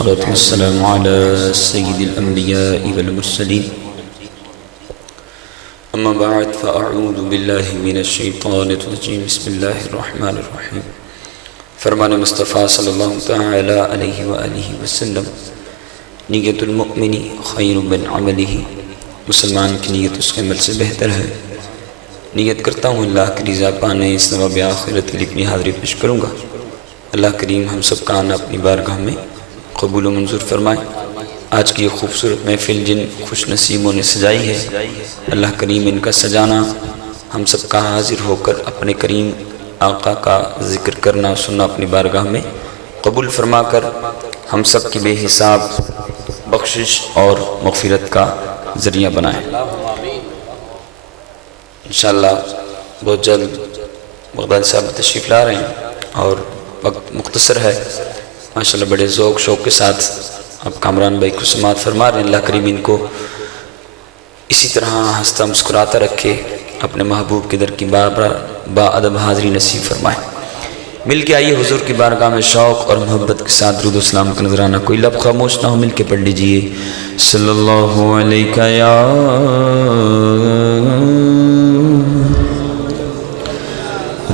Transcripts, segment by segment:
والسلام على سيد الأنبياء والمرسلين أما بعد فأعوذ بالله من الشيطان الرجيم بسم الله الرحمن الرحيم فرمان مصطفیٰ صلی اللہ تعالی علیہ وآلہ وسلم نیت المؤمن خیر من عملہ، مسلمان کی نیت اس کے عمل سے بہتر ہے۔ نیت کرتا ہوں اللہ کی رضا پانے اس نواب آخرت کے لیے اپنی حاضری پیش کروں گا۔ اللہ کریم ہم سب کا آنا اپنی بارگاہ میں قبول و منظور فرمائے۔ آج کی یہ خوبصورت محفل جن خوش نصیبوں نے سجائی ہے، اللہ کریم ان کا سجانا ہم سب کا حاضر ہو کر اپنے کریم آقا کا ذکر کرنا سننا اپنی بارگاہ میں قبول فرما کر ہم سب کی بے حساب بخشش اور مغفرت کا ذریعہ بنائیں۔ انشاءاللہ بہت جلد بغداد صاحب تشریف لا رہے ہیں اور وقت مختصر ہے، ماشاءاللہ بڑے ذوق شوق کے ساتھ اب کامران بھائی کو سماعت فرما رہے ہیں۔ اللہ کریم ان کو اسی طرح ہنستا مسکراتا رکھے، اپنے محبوب کے در کی با ادب حاضری نصیب فرمائے۔ مل کے آئیے حضور کی بارگاہ میں شوق اور محبت کے ساتھ درود و اسلام کا نذرانہ، کوئی لب خاموش نہ ہو، مل کے پڑھ لیجئے۔ صلی اللہ علیہ یا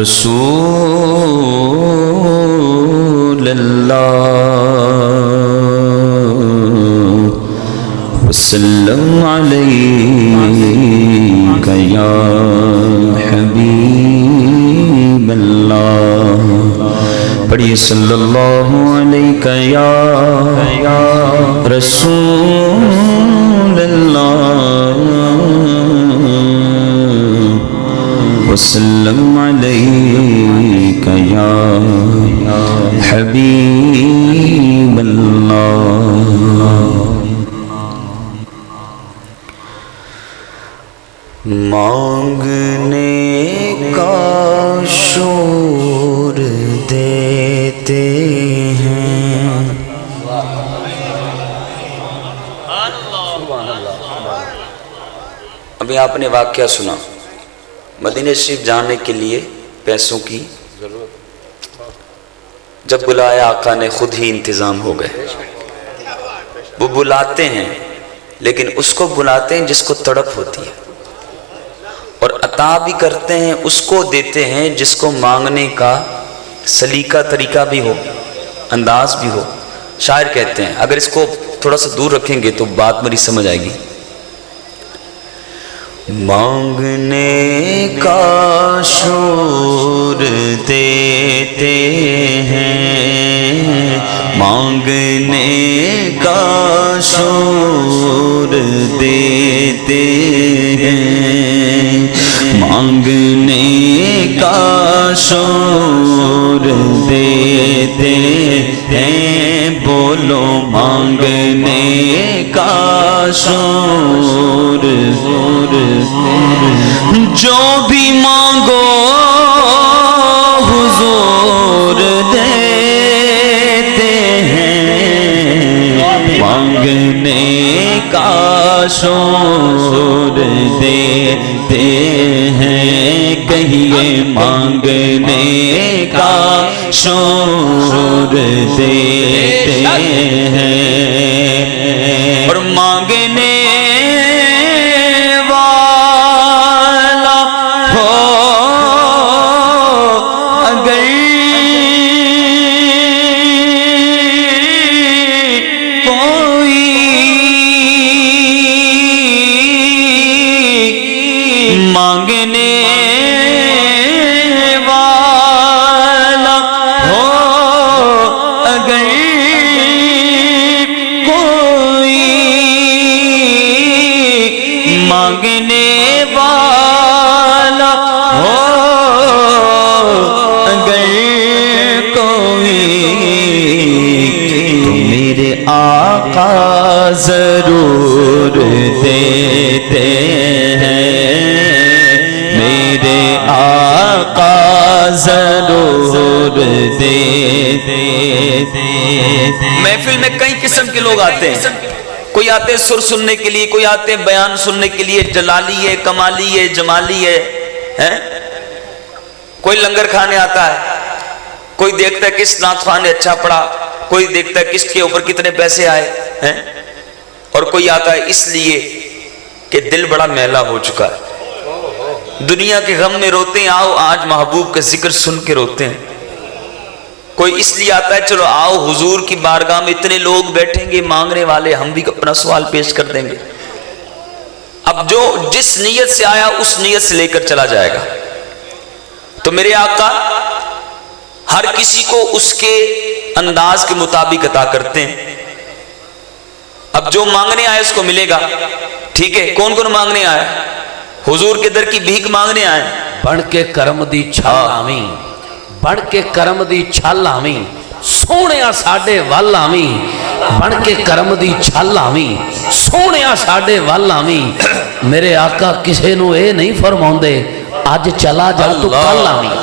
رسول اللہ وسلم علیک یا حبیب اللہ، پڑھیے صلی اللہ علیک یا رسول اللہ وسلم علیک یا حبیب اللہ۔ مانگنے کا شور دیتے ہیں، ابھی آپ نے واقعہ سنا، مدینہ شریف جانے کے لیے پیسوں کی ضرورت، جب بلایا آقا نے خود ہی انتظام ہو گئے۔ وہ بلاتے ہیں لیکن اس کو بلاتے ہیں جس کو تڑپ ہوتی ہے، اور عطا بھی کرتے ہیں، اس کو دیتے ہیں جس کو مانگنے کا سلیقہ طریقہ بھی ہو، انداز بھی ہو۔ شاعر کہتے ہیں اگر اس کو تھوڑا سا دور رکھیں گے تو بات میری سمجھ آئے گی۔ مانگنے کا شور دیتے ہیں، مانگنے کا شور دیتے ہیں، مانگنے کا شور دیتے ہیں، بولو مانگنے کا شور، جو بھی مانگو حضور دیتے ہیں، مانگنے کا شور دیتے ہیں، کہیے مانگنے کا شور دیتے ہیں، اور مانگنے ضرور دیتے ہیں، میرے آقا ضرور دیتے ہیں۔ محفل میں کئی قسم کے لوگ آتے ہیں، کوئی آتے سر سننے کے لیے، کوئی آتے بیان سننے کے لیے، جلالی ہے، کمالی ہے، جمالی ہے، کوئی لنگر کھانے آتا ہے، کوئی دیکھتا ہے کس نعت خواہ نے اچھا پڑھا، کوئی دیکھتا ہے کس کے اوپر کتنے پیسے آئے ہیں، اور کوئی آتا ہے اس لیے کہ دل بڑا میلا ہو چکا ہے، دنیا کے غم میں روتے ہیں، آؤ آج محبوب کا ذکر سن کے روتے ہیں۔ کوئی اس لیے آتا ہے چلو آؤ حضور کی بارگاہ میں اتنے لوگ بیٹھیں گے مانگنے والے، ہم بھی اپنا سوال پیش کر دیں گے۔ اب جو جس نیت سے آیا اس نیت سے لے کر چلا جائے گا۔ تو میرے آقا ہر کسی کو اس کے انداز کے مطابق عطا کرتے ہیں۔ اب جو مانگنے آئے اس کو ملے گا، ٹھیک ہے۔ کون کون مانگنے آئے؟ حضور کے در کی بھیک مانگنے آئے۔ بن کے کرم دی چھل آویں، بن کے کرم دی چھل آویں، سونیا ساڈے ول آویں، بن کے کرم دی چھل آویں، سونیا ساڈے ول آویں۔ میرے آقا کسے نو اے نہیں فرماؤندے اج چلا جا تو کل آویں۔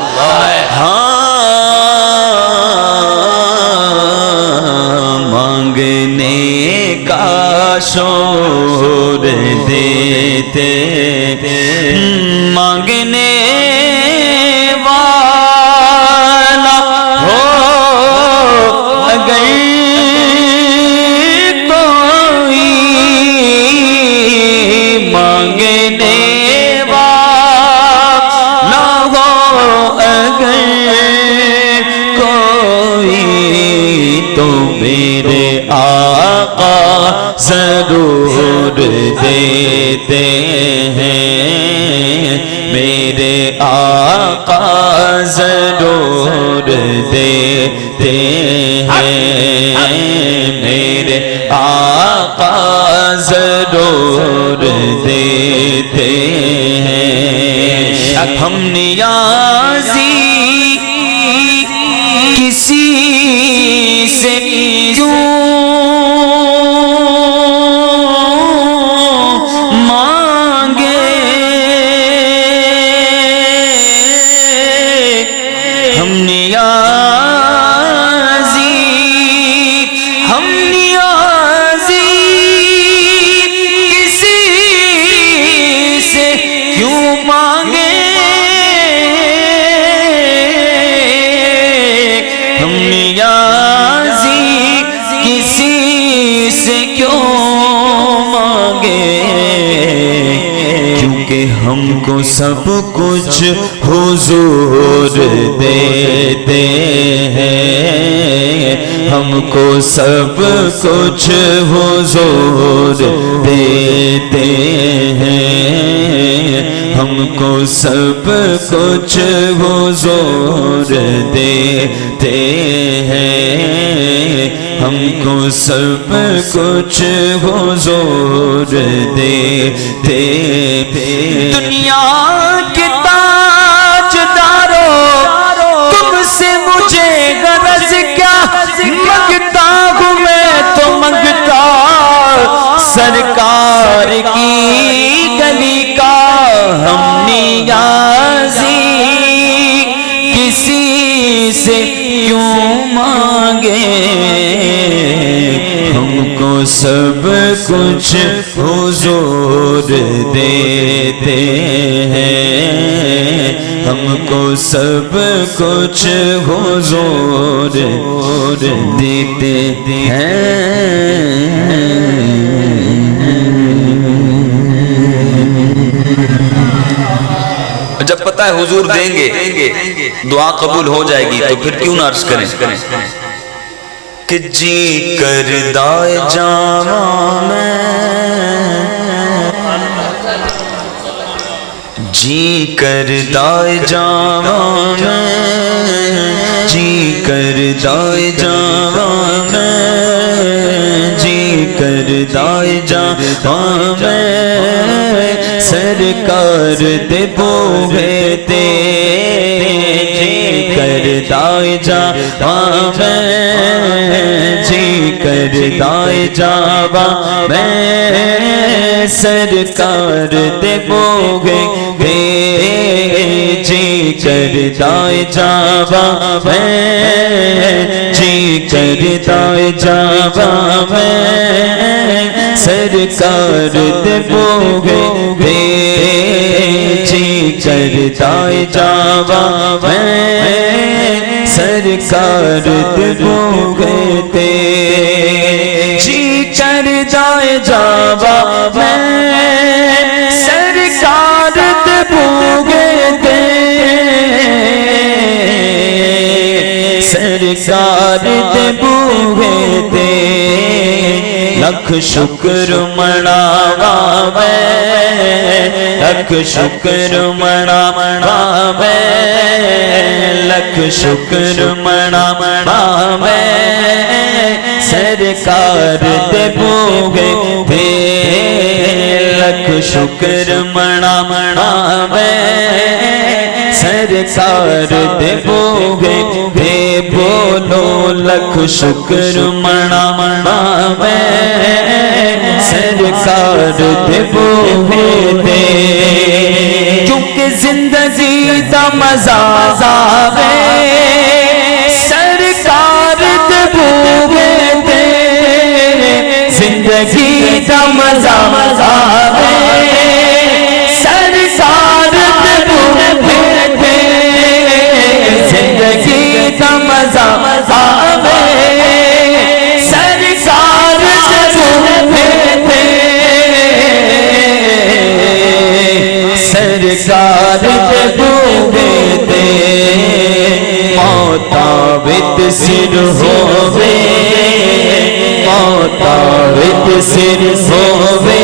مانگنے کا شور دیتے مانگنے والا ہو اگر کوئی، مانگنے والا ہو اگر کوئی، تو میرے آقا ضرور دیتے ہیں، میرے آقا ضرور دیتے ہیں، میرے آقا ضرور دیتے ہیں۔ ہم نیازی کسی سے کیوں ہم کو سب کچھ حضور دیتے ہیں، ہم کو سب کچھ حضور دیتے ہیں، ہم کو سب کچھ حضور دیتے ہیں، ہم کو سب کچھ حضور دیتے ہیں۔ دنیا کے تاجدارو تم سے مجھے غرض کیا، مانگتا ہوں میں تو منگتا سرکار کی گلی کا، ہم نیازی کسی سے کیوں مانگے، ہم کو سب کچھ حضور دیتے ہیں، ہم کو سب کچھ حضور دیتے ہیں۔ جب پتہ ہے حضور دیں گے دعا قبول ہو جائے گی تو پھر کیوں نہ عرض کریں کہ جی کردائے جاواں میں، جی کردائے جاواں میں، جی کردائے جاواں میں، جی کردائے جاواں میں، سرکار دے بوہے تے، جی کردائے جاواں میں، جی کردائے جاواں میں، سرکار دے بوہے تے، جی کردائے جاواں میں، جی کردائے جاواں میں، سرکار دے بوہے تے، جی کردائے جاواں میں، سرکار دے بوہے تے۔ چڑھدائے جاوا میں سرکار دے بوگے تے سرکار دے بوگے تے لکھ شکر مناوا میں لکھ شکر مناوا میں لکھ شکر مناوا میں سرکار دے بوگے تے لکھ شکر مناوا میں سرکار دے بوگے تے بولو لکھ شکر مناوا میں سرکار دے بوگے تے کیونکہ زندگی دا مزہ آوے سرکار دے بوگے تے زندگی دا مزہ آوے سرکار دے بوگے تے زندگی دا مزہ آوے سرکار دے بوگے تے سرکار دے بوگے تے موتا وت سر ہووے موتا وت سر ہووے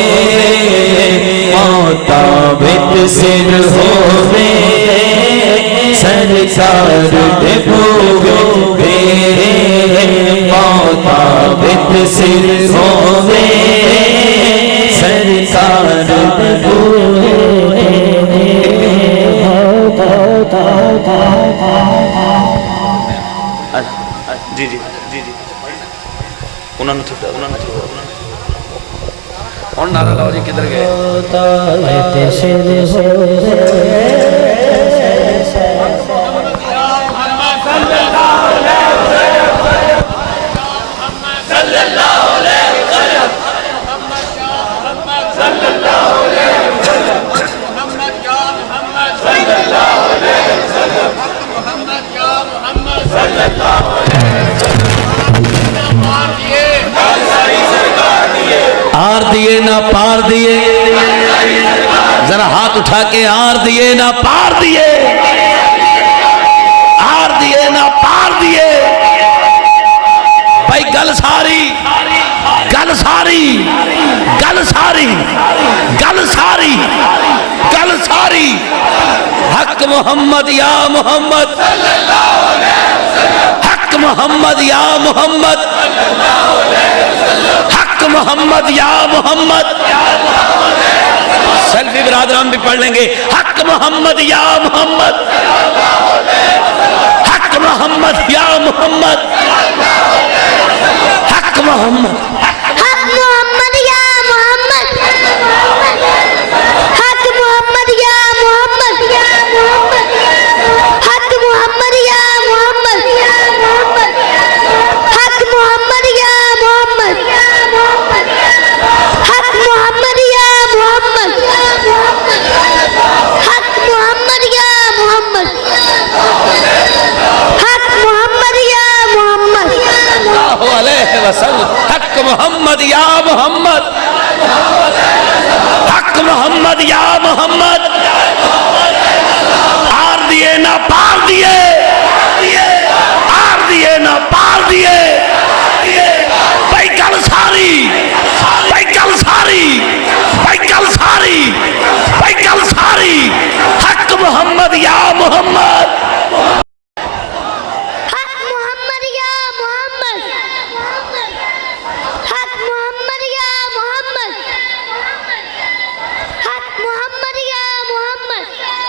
موتا وت سر ہووے سرکار دے بوگے تے موتا وت سر ہووے سرکار دے بوگے جی جی جی جی انہوں نے اور نعرہ لاؤ جی کدھر گئے آر دیے نہ پار دیے ذرا ہاتھ اٹھا کے آر دیے نہ پار دیے آر دیے نہ پار دیے بھائی گل ساری گل ساری گل ساری گل ساری گل ساری حق محمد یا محمد حق محمد یا محمد حق محمد یا محمد سیلفی برادران بھی پڑھ لیں گے حق محمد یا محمد حق محمد یا محمد حق محمد حق محمد یا محمد حق محمد یا محمد حق محمد یا محمد حق محمد یا محمد حق محمد یا محمد حق محمد یا محمد حق محمد یا محمد اللہ علیہ وسلم حق محمد یا محمد حق محمد یا محمد آر دیے نہ پار دیے آر دیے نہ پار دیے بھائی گل ساری بھائی گل ساری بھائی گل ساری بھائی گل ساری حق محمد یا محمد حق محمد یا محمد حق محمد یا محمد حق محمد یا محمد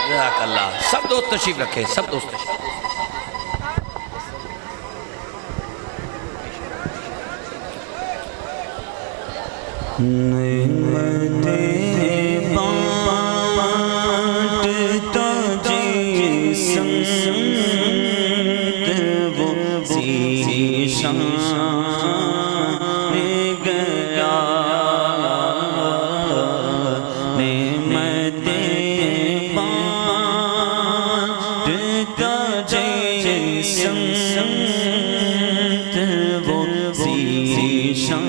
جزاک اللہ سب دوست تشریف رکھے سب دوست تشریف نعمتیں بانٹتا جسم وہ ذیشان گیا نعمتیں بانٹتا جسم وہ ذیشان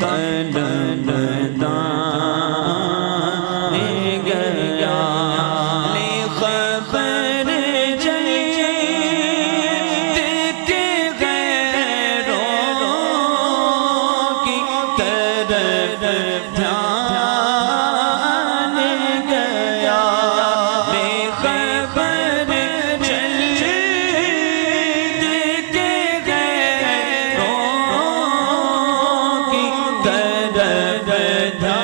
قلم دان گیا لے خبر جلد کے غیروں کی طرف دھیان گیا لے خبر جلد کے غیروں کی طرف دھیان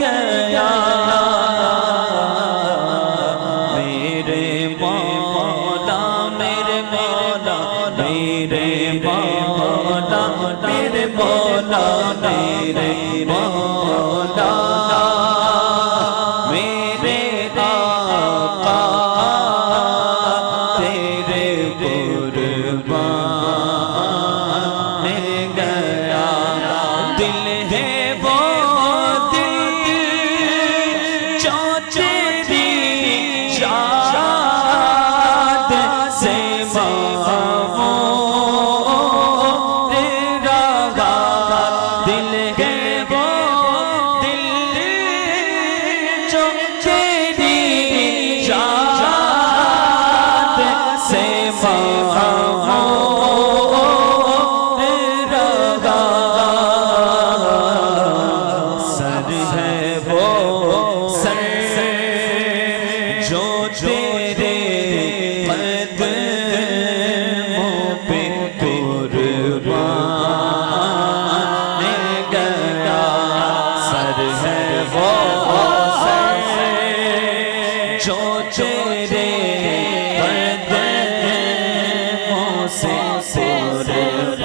گیا میرے مولا میرے مولا میرے مولا میرے مولا میرے مولا میرے آقا تیرے قربان گیا دل ہے وہ دل جو تیری یاد سے مامور رہا دل ہے وہ دل جو تیری یاد سے مامور رہا سر ہے وہ سر جو تیرے قدموں پہ قربان گیا سر ہے وہ سر جو تیرے قدموں سے قربان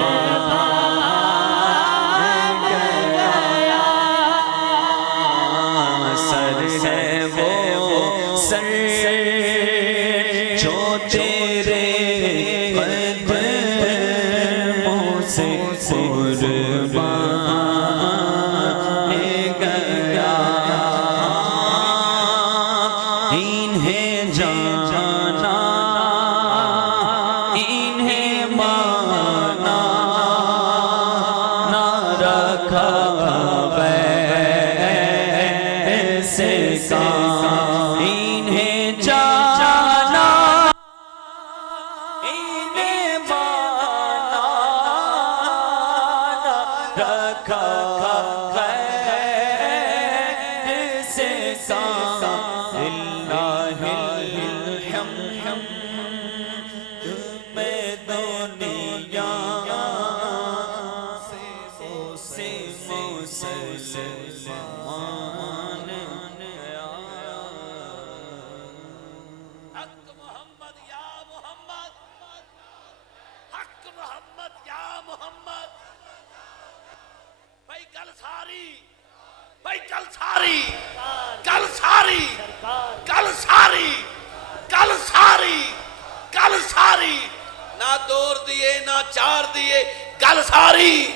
گیا سر ہے وہ سر جو تیرے قدموں سے قربان گیا انہیں جانا انہیں مانا نہ رکھا ویسے کا انہیں جانا انہیں مانا نہ رکھا ویسے کا للہ الحمد میں دنیا سے مسلمان حق محمد یا محمد حق محمد یا محمد بھائی گل ساری بھائی گل ساری گل ساری گل ساری گل ساری گل ساری نہ دور دیے نہ چار دیے گل ساری